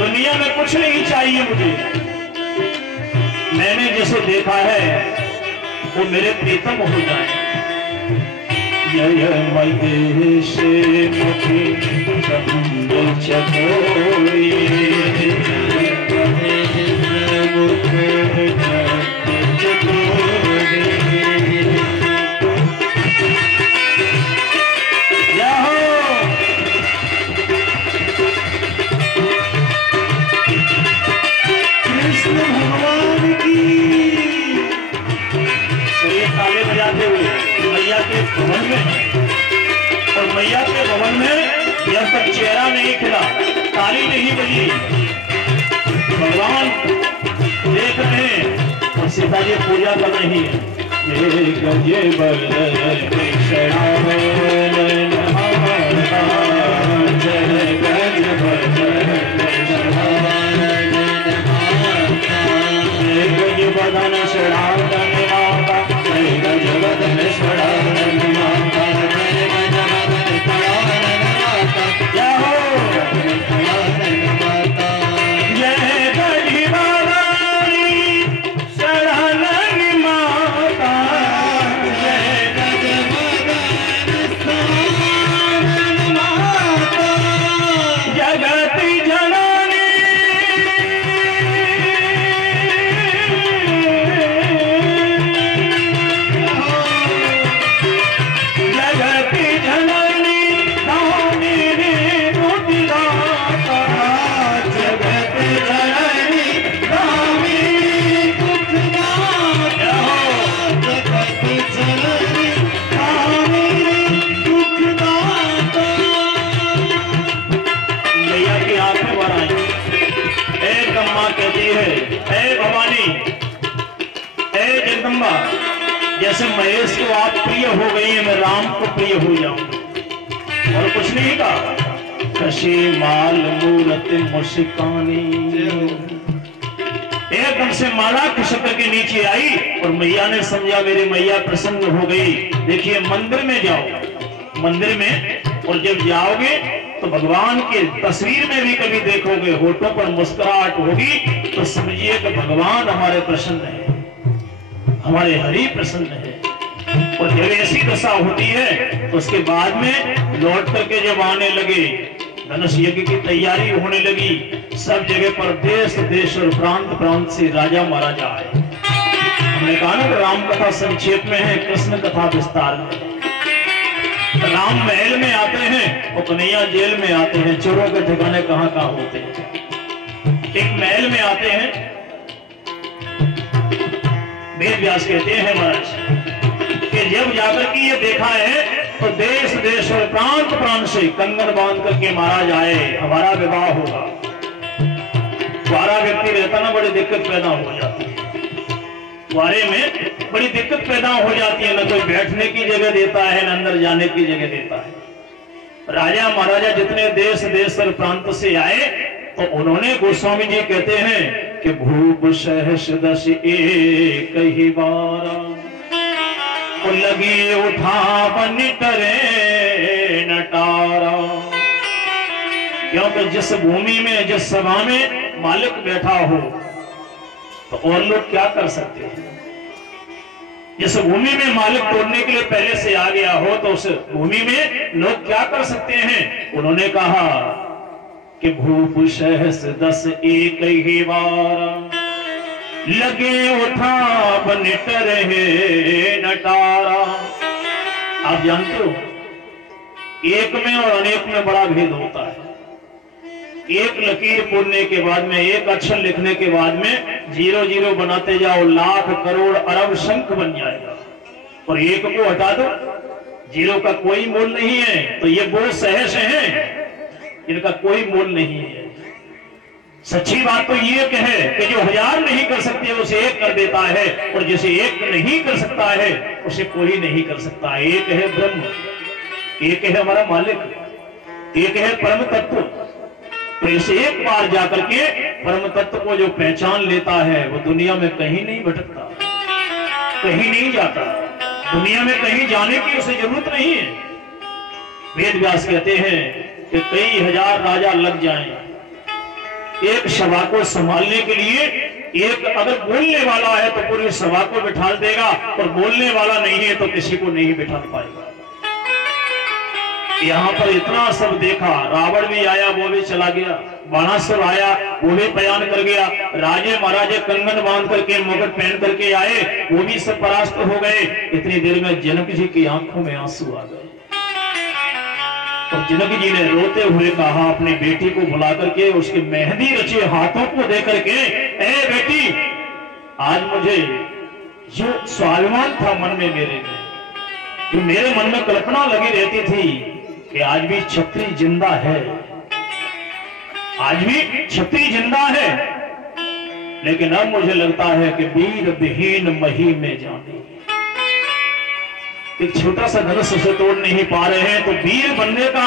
दुनिया में कुछ नहीं चाहिए मुझे, मैंने जिसे देखा है वो मेरे प्रीतम हो जाए। यह महेश मुखी संग चकोरी भवन में, और मैया के भवन में जब तक चेहरा नहीं खिला, ताली नहीं बजी, भगवान देख रहे हैं और सीता जी पूजा कर रही है। जैसे महेश को आप प्रिय हो गई है, मैं राम को प्रिय हो जाऊं। और कुछ नहीं कहा, कशी माल मूरत मुस्कानी, एकदम से माला खिसक के नीचे आई और मैया ने समझा मेरी मैया प्रसन्न हो गई। देखिए मंदिर में जाओ, मंदिर में, और जब जाओगे तो भगवान की तस्वीर में भी कभी देखोगे होठों पर मुस्कुराहट होगी, तो समझिए कि भगवान हमारे प्रसन्न है, हमारे हरि प्रसन्न है। और जब ऐसी दशा होती है तो उसके बाद में लौट करके जब आने लगे, धनुष यज्ञ की तैयारी होने लगी, सब जगह पर देश देश और प्रांत प्रांत से राजा महाराजा आए। हमने कहा ना राम कथा संक्षेप में है, कृष्ण कथा विस्तार में। राम महल में आते हैं और कन्हैया जेल में आते हैं। चोरों के ठिकाने कहाँ कहाँ होते हैं। एक महल में आते हैं, वेद व्यास कहते हैं महाराज कि जब जाकर के ये देखा है तो देश देश और प्रांत प्रांत से कंगन बांध करके महाराज आए, हमारा विवाह होगा। द्वारा व्यक्ति रहता ना, बड़ी दिक्कत पैदा हो जाती है, द्वारे में बड़ी दिक्कत पैदा हो जाती है, ना कोई बैठने की जगह देता है, ना अंदर जाने की जगह देता है। राजा महाराजा जितने देश देश और प्रांत से आए तो उन्होंने, गोस्वामी जी कहते हैं कि भूप सहस दस एक ही बारा, लगी उठा बन करे नटारा। क्योंकि जिस भूमि में, जिस सभा में मालिक बैठा हो तो और लोग क्या कर सकते हैं। जिस भूमि में मालिक तोड़ने के लिए पहले से आ गया हो तो उस भूमि में लोग क्या कर सकते हैं। उन्होंने कहा कि भूप सहस दस एक ही बार, लगे उठा बनिट रहे नटारा। आप जानते हो एक में और अनेक में बड़ा भेद होता है। एक लकीर पूरने के बाद में, एक अक्षर लिखने के बाद में 0 0 बनाते जाओ, लाख करोड़ अरब शंख बन जाएगा। और एक को हटा दो, 0 का कोई मोल नहीं है। तो ये वो सहस हैं इनका कोई मोल नहीं है। सच्ची बात तो ये है कि जो 1000 नहीं कर सकते उसे 1 कर देता है, और जिसे 1 नहीं कर सकता है उसे कोई नहीं कर सकता। एक है ब्रह्म, एक है हमारा मालिक, एक है परम तत्व। तो इसे एक बार जाकर के परम तत्व को जो पहचान लेता है वो दुनिया में कहीं नहीं भटकता, कहीं नहीं जाता, दुनिया में कहीं जाने की उसे जरूरत नहीं है। वेद व्यास कहते हैं कि कई हजार राजा लग जाएं, एक सभा को संभालने के लिए एक अगर बोलने वाला है तो पूरी सभा को बिठा देगा, और बोलने वाला नहीं है तो किसी को नहीं बिठा पाएगा। यहाँ पर इतना सब देखा, रावण भी आया वो भी चला गया, बाणासुर आया वो भी बयान कर गया, राजे महाराजे कंगन बांध करके मुकुट पहन करके आए वो भी सब परास्त हो गए। इतनी देर में जनक जी की आंखों में आंसू आ गए, और जनक जी ने रोते हुए कहा अपनी बेटी को बुला करके, उसके मेहंदी रचे हाथों को दे करके, ए बेटी, आज मुझे जो स्वाभिमान था मन में मेरे में, जो मेरे मन में कल्पना लगी रहती थी कि आज भी क्षत्रिय जिंदा है, आज भी क्षत्रिय जिंदा है, लेकिन अब मुझे लगता है कि वीर विहीन मही में जाने, एक छोटा सा धनुष से तोड़ नहीं पा रहे हैं, तो वीर बनने का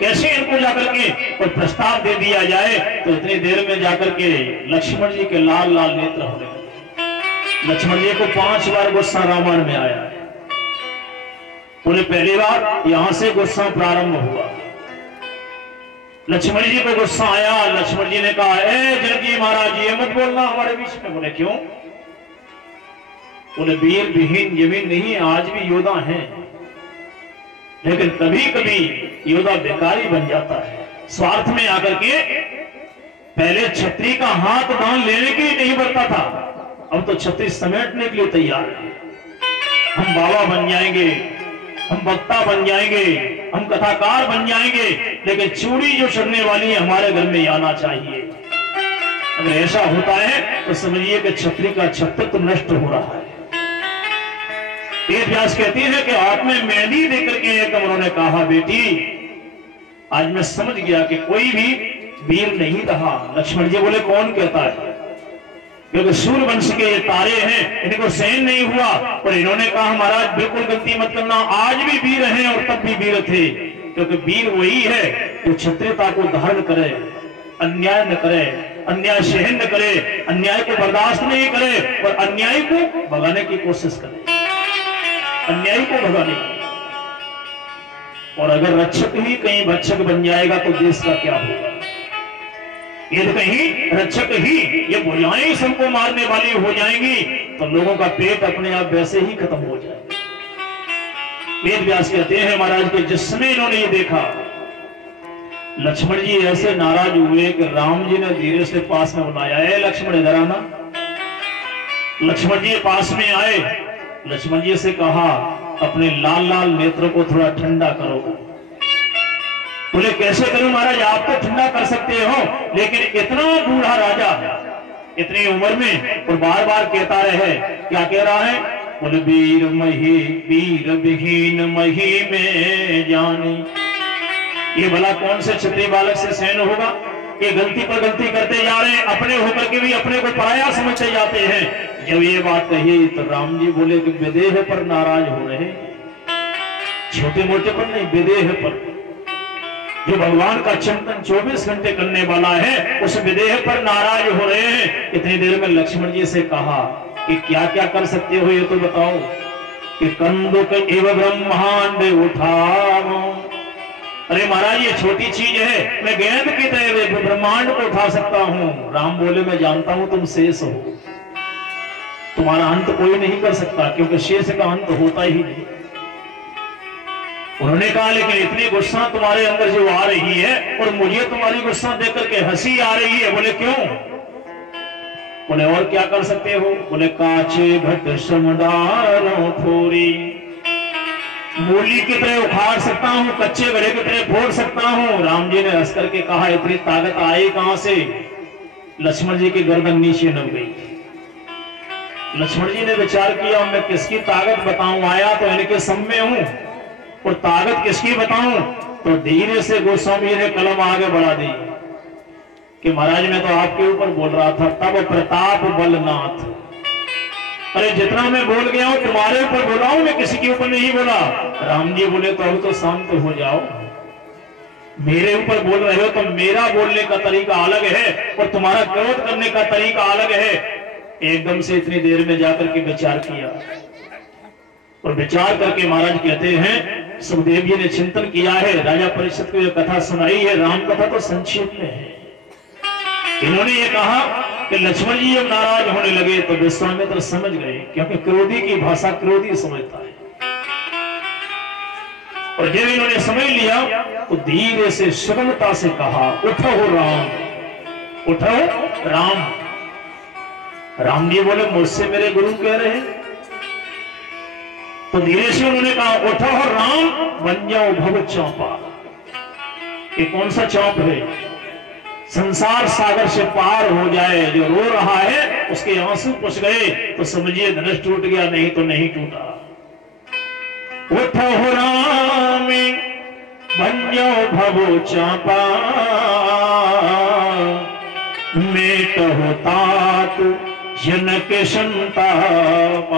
कैसे इनको जाकर के और प्रस्ताव दे दिया जाए। तो इतनी देर में जाकर के लक्ष्मण जी के लाल लाल नेत्र होने लगे। लक्ष्मण जी को 5 बार गुस्सा रामायण में आया है, उन्हें पहली बार यहां से गुस्सा प्रारंभ हुआ। लक्ष्मण जी को गुस्सा आया, लक्ष्मण जी ने कहा, ए जनक जी महाराज ये मत बोलना हमारे बीच में। बोले क्यों? बोले वीर विहीन जमीन नहीं, आज भी योद्धा हैं, लेकिन कभी कभी योद्धा बेकारी बन जाता है, स्वार्थ में आकर के। पहले छत्री का हाथ दान लेने के लिए नहीं बढ़ता था, अब तो छत्री समेटने के लिए तैयार है। हम बाबा बन जाएंगे, हम वक्ता बन जाएंगे, हम कथाकार बन जाएंगे, लेकिन चूड़ी जो चढ़ने वाली है हमारे घर में आना चाहिए। अगर ऐसा होता है तो समझिए कि छत्री का छत्रत्व नष्ट हो रहा है। व्यास कहती है कि हाथ में मेहंदी देकर के एकदम उन्होंने कहा, बेटी आज मैं समझ गया कि कोई भी वीर नहीं रहा। लक्ष्मण जी बोले कौन कहता है, क्योंकि सूर्यवंश के ये तारे हैं, इनको सहन नहीं हुआ। और इन्होंने कहा महाराज बिल्कुल गलती मत करना, आज भी वीर हैं और तब भी वीर थे, क्योंकि वीर वही है जो क्षत्रियता को धारण करे, अन्याय न करे, अन्याय सहन न करे, अन्याय को बर्दाश्त नहीं करे और अन्याय को भगाने की कोशिश करे, अन्याय को भगाने की। और अगर रक्षक ही कहीं भक्षक बन जाएगा तो देश का क्या होगा? यदि कहीं रक्षक ही ये भुजाएं सबको मारने वाली हो जाएंगी तो लोगों का पेट अपने आप वैसे ही खत्म हो जाएगा। वेद व्यास कहते हैं महाराज के जिसमें इन्होंने ये देखा, लक्ष्मण जी ऐसे नाराज हुए कि राम जी ने धीरे से पास में बुलाया, है लक्ष्मण इधर आना। लक्ष्मण जी पास में आए, लक्ष्मण जी से कहा अपने लाल लाल नेत्र को थोड़ा ठंडा करो। बोले कैसे करूं महाराज, आप तो ठंडा कर सकते हो, लेकिन इतना बूढ़ा राजा इतनी उम्र में और बार बार कहता रहे, क्या कह रहा है? बोले वीर मही वीर विहीन मही में जाने। ये भला कौन से क्षत्रिय बालक से सहन होगा? ये गलती पर गलती करते जा रहे हैं, अपने होकर के भी अपने को पराया समझते जाते हैं। जब ये बात कही तो राम जी बोले कि विदेह पर नाराज हो रहे, छोटे मोटे पर नहीं, विदेह पर, जो भगवान का चिंतन 24 घंटे करने वाला है उस विदेह पर नाराज हो रहे हैं। इतनी देर में लक्ष्मण जी से कहा कि क्या क्या कर सकते हो ये तो बताओ। कि कंदुक एव ब्रह्मांड उठाओ। अरे महाराज ये छोटी चीज है, मैं गेंद की तरह ब्रह्मांड को उठा सकता हूँ। राम बोले मैं जानता हूं तुम शेष हो, तुम्हारा अंत कोई नहीं कर सकता, क्योंकि शेष का अंत होता ही नहीं। उन्होंने कहा लेकिन इतनी गुस्सा तुम्हारे अंदर जो आ रही है और मुझे तुम्हारी गुस्सा देख करके हंसी आ रही है। बोले क्यों? बोले और क्या कर सकते हो? बोले काचे घट समदारों फोरी, मूली की तरह उखाड़ सकता हूँ, कच्चे घड़े की तरह फोड़ सकता हूँ। राम जी ने हंस करके कहा इतनी ताकत आई कहां से? लक्ष्मण जी की गर्दन नीचे नम गई। लक्ष्मण जी ने विचार किया मैं किसकी ताकत बताऊं, आया तो इनके सब में हूं और ताकत किसकी बताऊं। तो धीरे से गोस्वामी ने कलम आगे बढ़ा दी कि महाराज मैं तो आपके ऊपर बोल रहा था, तब प्रताप बलनाथ। अरे जितना मैं बोल गया हूं तुम्हारे ऊपर बोला हूं, मैं किसी के ऊपर नहीं बोला। राम जी बोले तो अब तो शांत हो जाओ, मेरे ऊपर बोल रहे हो तो मेरा बोलने का तरीका अलग है और तुम्हारा क्रोध करने का तरीका अलग है। एकदम से इतनी देर में जाकर के विचार किया और विचार करके महाराज कहते हैं सुखदेव जी ने चिंतन किया है, राजा परीक्षित को यह कथा सुनाई है। राम कथा तो संक्षेप में है, इन्होंने ये कहा कि लक्ष्मण जी जब नाराज होने लगे तो विश्वामित्र समझ गए, क्योंकि क्रोधी की भाषा क्रोधी समझता है। और जब इन्होंने समझ लिया तो धीरे से सुगमता से कहा, उठो राम, उठो राम। राम जी बोले, मुझसे मेरे गुरु कह रहे हैं। तो धीरे से उन्होंने कहा, उठो राम, बन जाओ भव चौपा। ये कौन सा चौप है? संसार सागर से पार हो जाए। जो रो रहा है उसके आंसू पुछ गए तो समझिए धनुष टूट गया, नहीं तो नहीं टूटा। उठो राम, बन जाओ भव चौपा, मेट हो तात जनक संताप।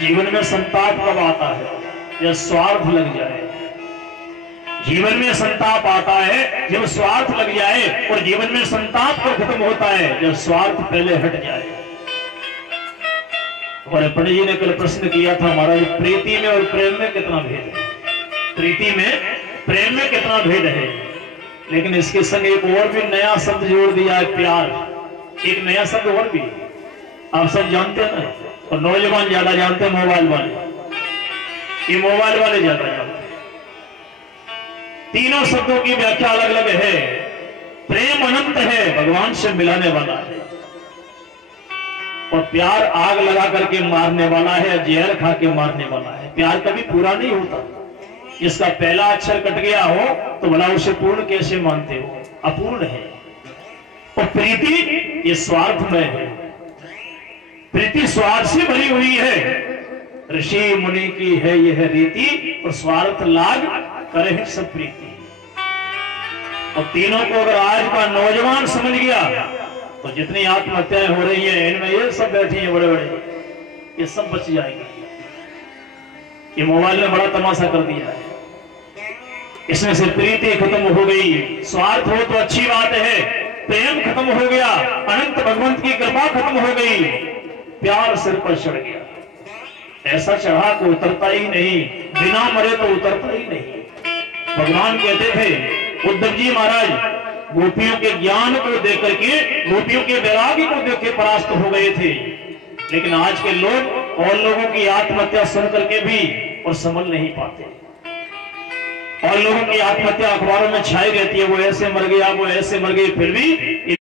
जीवन में संताप कब आता है? जब स्वार्थ लग जाए। जीवन में संताप आता है जब स्वार्थ लग जाए, और जीवन में संताप कब खत्म होता है? जब स्वार्थ पहले हट जाए। हमारे पंडित जी ने कल प्रश्न किया था, महाराज प्रीति में और प्रेम में कितना भेद है? प्रीति में प्रेम में कितना भेद है? लेकिन इसके संग एक और भी नया शब्द जोड़ दिया है, प्यार। एक नया शब्द और भी आप सब जानते हैं ना, और नौजवान ज्यादा जानते हैं, मोबाइल वाले। ये मोबाइल वाले ज्यादा जानते हैं। तीनों शब्दों की व्याख्या अलग अलग है। प्रेम अनंत है, भगवान से मिलाने वाला है, और प्यार आग लगा करके मारने वाला है, जहर खा के मारने वाला है। प्यार कभी पूरा नहीं होता। जिसका पहला अक्षर कट गया हो तो भला उसे पूर्ण कैसे मानते हो? अपूर्ण है। और प्रीति ये स्वार्थमय है। प्रीति स्वार्थ से भरी हुई है। ऋषि मुनि की है यह रीति, और स्वार्थ लाग करे सब प्रीति। और तीनों को अगर आज का नौजवान समझ गया तो जितनी आत्महत्याएं हो रही हैं, इनमें ये सब बैठे हैं बड़े बड़े, ये सब बच जाएंगे। ये मोबाइल ने बड़ा तमाशा कर दिया है। इसमें से प्रीति खत्म हो गई। स्वार्थ हो तो अच्छी बात है, प्रेम खत्म हो गया, अनंत भगवंत की कृपा खत्म हो गई, प्यार सिर पर चढ़ गया। ऐसा चढ़ा को उतरता ही नहीं, बिना मरे तो उतरता ही नहीं। भगवान कहते थे, उद्धव जी महाराज गोपियों के ज्ञान को देख करके, गोपियों के वैराग्य को देख के परास्त हो गए थे। लेकिन आज के लोग और लोगों की आत्महत्या सुन करके भी और समझ नहीं पाते। और लोगों की आत्महत्या अखबारों में छाई रहती है, वो ऐसे मर गया, वो ऐसे मर गई, फिर भी